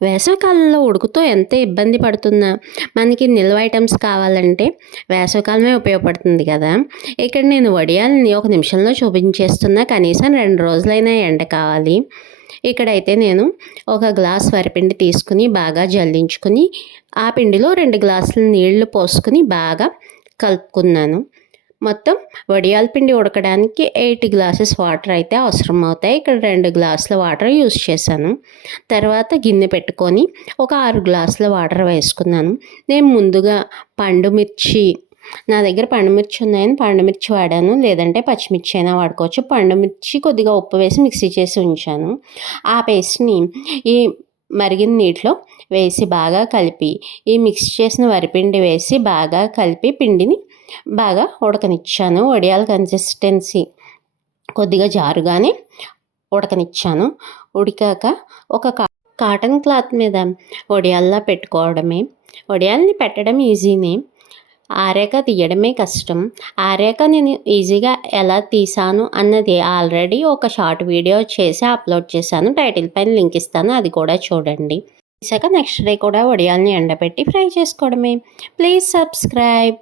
వేసవికాలంలో ఉడుకుతో ఎంత ఇబ్బంది పడుతున్నా మనకి నిల్వ ఐటమ్స్ కావాలంటే వేసవికాలమే ఉపయోగపడుతుంది కదా. ఇక్కడ నేను వడియాల్ని ఒక నిమిషంలో చూపించేస్తున్నా. కనీసం 2 రోజులైనా ఎండ కావాలి. ఇక్కడైతే నేను ఒక గ్లాస్ వరిపిండి తీసుకుని బాగా జల్లించుకుని ఆ పిండిలో 2 గ్లాసుల నీళ్లు పోసుకుని బాగా కలుపుకున్నాను. మొత్తం వడియాల పిండి ఉడకడానికి 8 గ్లాసెస్ వాటర్ అయితే అవసరం అవుతాయి. ఇక్కడ 2 గ్లాసుల వాటర్ యూస్ చేశాను. తర్వాత గిన్నె పెట్టుకొని ఒక 6 గ్లాసుల వాటర్ వేసుకున్నాను. నేను ముందుగా పండుమిర్చి, నా దగ్గర పండుమిర్చి ఉన్నాయని పండుమిర్చి వాడాను, లేదంటే పచ్చిమిర్చి అయినా వాడుకోవచ్చు. పండుమిర్చి కొద్దిగా ఉప్పు వేసి మిక్సీ చేసి ఉంచాను. ఆ పేస్ట్ని ఈ మరిగిన నీటిలో వేసి బాగా కలిపి ఈ మిక్స్ చేసిన వరిపిండి వేసి బాగా కలిపి పిండిని బాగా ఉడకనిచ్చాను. వడియాల కన్సిస్టెన్సీ కొద్దిగా జారుగానే ఉడకనిచ్చాను. ఉడికాక ఒక కాటన్ క్లాత్ మీద వడియాల్లా పెట్టుకోవడమే. వడియాల్ని పెట్టడం ఈజీనే, ఆరాక తీయడమే కష్టం. ఆరాక నేను ఈజీగా ఎలా తీసాను అన్నది ఆల్రెడీ ఒక షార్ట్ వీడియో చేసి అప్లోడ్ చేశాను. టైటిల్ పైన లింక్ ఇస్తాను, అది కూడా చూడండి. తీసాక నెక్స్ట్ డే కూడా వడియాల్ని ఎండబెట్టి ఫ్రై చేసుకోవడమే. Please subscribe.